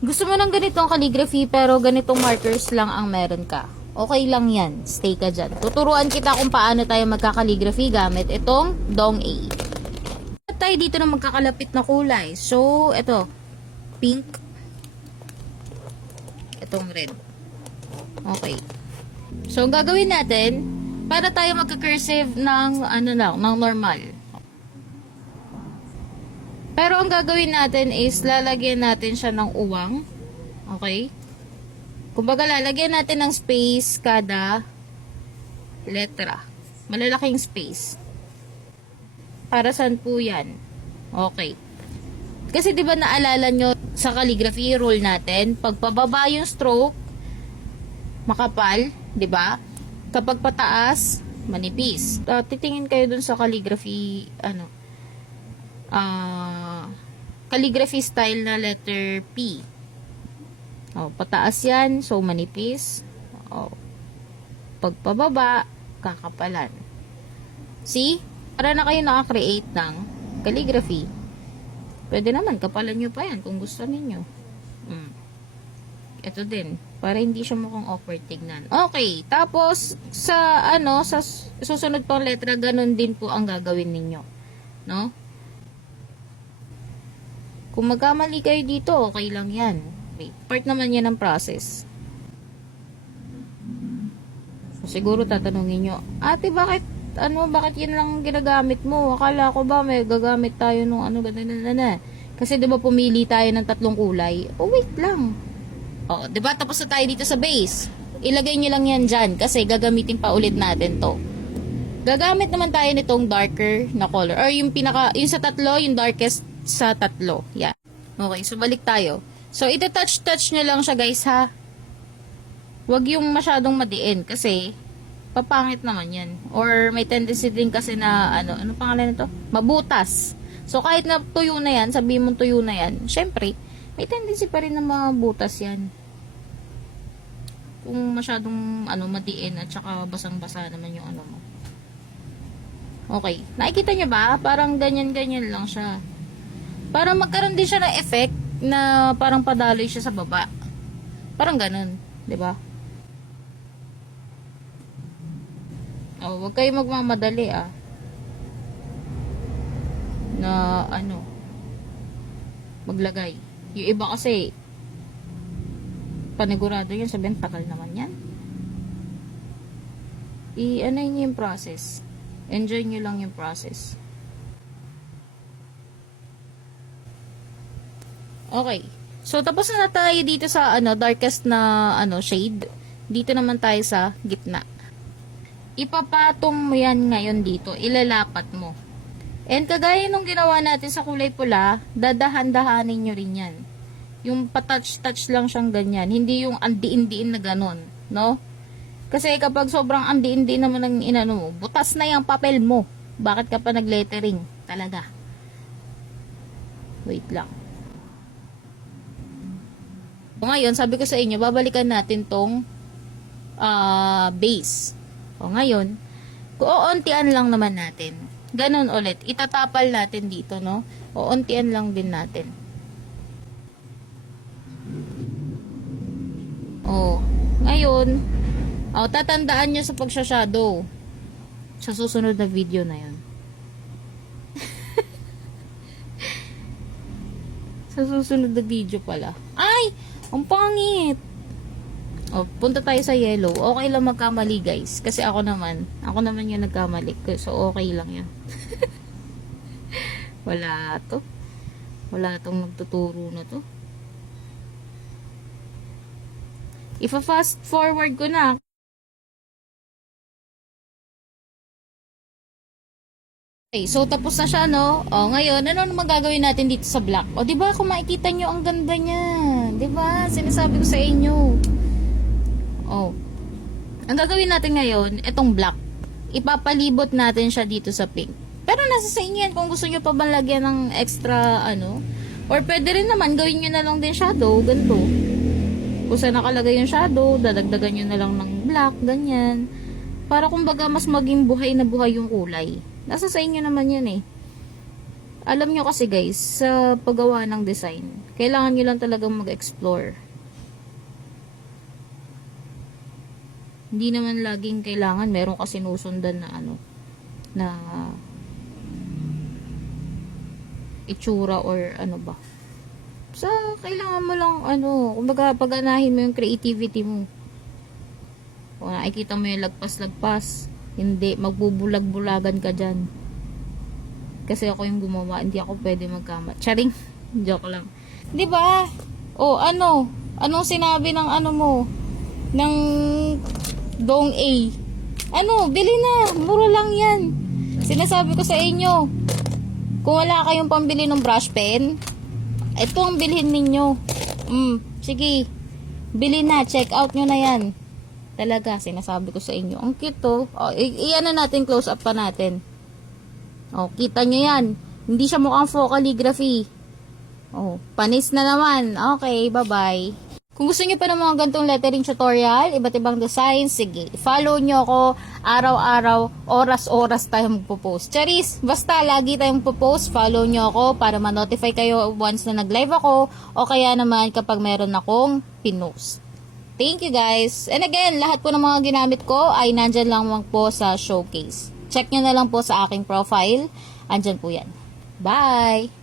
Gusto mo ng ganitong calligraphy pero ganitong markers lang ang meron ka. Okay lang yan. Stay ka dyan. Tuturuan kita kung paano tayo magka-calligraphy gamit itong Dong A. At tayo dito na magkakalapit na kulay. So, ito. Pink. Itong red. Okay. So, ang gagawin natin, para tayo magka-cursive ng, ng normal. Pero ang gagawin natin is, lalagyan natin siya ng uwang. Okay? Kumbaga, lalagyan natin ng space kada letra. Malalaking space. Para saan po yan? Okay. Kasi diba naalala nyo sa calligraphy rule natin, pag pababa yung stroke, makapal, diba? Kapag pataas, manipis. Titingin kayo dun sa calligraphy, calligraphy style na letter P. Pataas yan, so manipis. Pag pababa, kakapalan. See? Para na kayo naka-create ng calligraphy. Pwede naman, kapalan nyo pa yan kung gusto ninyo. Ito din, para hindi siya mukhang awkward tignan. Okay, tapos, sa susunod pang letra, ganun din po ang gagawin ninyo. No? Kung magkamali kayo dito, okay lang yan. Okay. Part naman yan ng process. So, siguro tatanungin nyo, ate, bakit yan lang ginagamit mo? Akala ko ba may gagamit tayo nung ganun. Kasi diba pumili tayo ng 3 kulay? Wait lang. Diba tapos na tayo dito sa base? Ilagay nyo lang yan dyan kasi gagamitin pa ulit natin to. Gagamit naman tayo nitong darker na color. Or yung sa 3, yung darkest sa 3. Yan. Okay, so balik tayo. So, ita-touch nyo lang siya guys ha. Huwag yung masyadong madiin kasi papangit naman yan. Or may tendency din kasi na, ano pangalan nito? Mabutas. So, kahit na tuyo na yan, sabihin mong tuyo na yan, syempre, may tendency pa rin na mabutas yan. Kung masyadong, madiin at saka basang-basa naman yung mo. Okay. Nakikita nyo ba? Parang ganyan-ganyan lang siya. Para magkaroon din siya ng effect na parang padaloy siya sa baba. Parang ganun. 'Di ba? Huwag kayo magmamadali na maglagay. Yung iba kasi panigurado yun, sabihin tagal naman yan. Nyo yung process. Enjoy nyo lang yung process. Okay. So, tapos na tayo dito sa darkest na shade. Dito naman tayo sa gitna. Ipapatong mo yan ngayon dito. Ilalapat mo. And kagaya nung ginawa natin sa kulay pula, dadahan-dahanin nyo rin yan. Yung patouch-touch lang siyang ganyan. Hindi yung andiin-diin na ganon. No? Kasi kapag sobrang andiin-diin naman ang mo, butas na yung papel mo. Bakit ka pa nag-lettering? Talaga. Wait lang. Ngayon, sabi ko sa inyo, babalikan natin tong base. Ngayon, uuntian lang naman natin. Ganon ulit. Itatapal natin dito, no? Uuntian lang din natin. Ngayon, tatandaan nyo sa pagsha-shadow. Sa susunod na video na yun. Sa susunod na video pala. Ay! Ang pangit. Punta tayo sa yellow. Okay lang magkamali, guys. Kasi ako naman yung nagkamali. So, okay lang yan. Wala to. Wala tong nagtuturo na to. Ipa-fast forward ko na. Okay, so tapos na siya, no? Ngayon, ano naman gagawin natin dito sa black? Diba, kung makikita nyo, ang ganda niya. Diba? Sinasabi ko sa inyo. Ang gagawin natin ngayon, itong black. Ipapalibot natin siya dito sa pink. Pero nasa sa inyo yan kung gusto nyo pa bang lagyan ng extra, Or pwede rin naman, gawin nyo na lang din shadow, ganito. Kung saan nakalagay yung shadow, dadagdagan nyo na lang ng black, ganyan. Para kumbaga mas maging buhay na buhay yung kulay. Nasa sa inyo naman yan eh. Alam nyo kasi guys, sa paggawa ng design, Kailangan nyo lang talagang mag-explore. Hindi naman laging kailangan meron ka sinusundan na na itsura or ano ba. So, kailangan mo lang kumbaga pag-anahin mo yung creativity mo. Kung nakikita mo yung lagpas-lagpas, hindi, magbubulag-bulagan ka dyan. Kasi ako yung gumawa, hindi ako pwede magkama. Charing, joke lang. Di ba? O, anong sinabi ng mo? Ng Dong A. Bili na. Mura lang yan. Sinasabi ko sa inyo, kung wala kayong pambili ng brush pen, ito ang bilhin ninyo. Sige. Bili na. Check out nyo na yan. Talaga, sinasabi ko sa inyo. Ang cute to. Iyan na natin, close up pa natin. Kita nyo yan. Hindi siya mukhang faux calligraphy. Panis na naman. Okay, bye-bye. Kung gusto nyo pa ng mga gantong lettering tutorial, iba't ibang design, sige, follow nyo ako araw-araw, oras-oras tayo magpo-post. Charis, basta lagi tayong po-post, follow nyo ako para ma-notify kayo once na nag-live ako o kaya naman kapag meron akong pinost. Thank you guys. And again, lahat po ng mga ginamit ko ay nandyan lang po sa showcase. Check nyo na lang po sa aking profile. Andyan po yan. Bye!